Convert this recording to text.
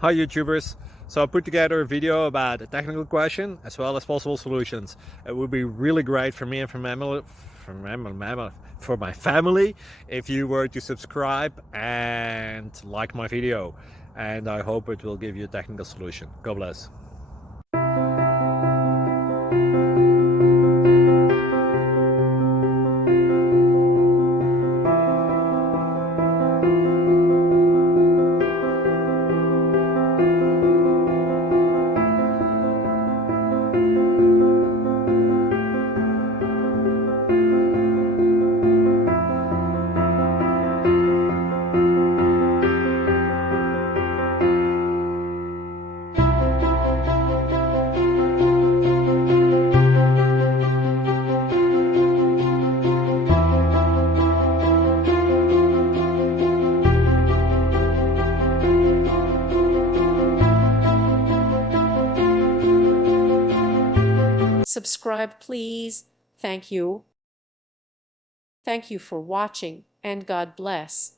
Hi YouTubers! So I put together a video about a technical question as well as possible solutions. It would be really great for me and for my family if you were to subscribe and like my video, and I hope it will give you a technical solution. God bless. Subscribe, please. Thank you. Thank you for watching, and God bless.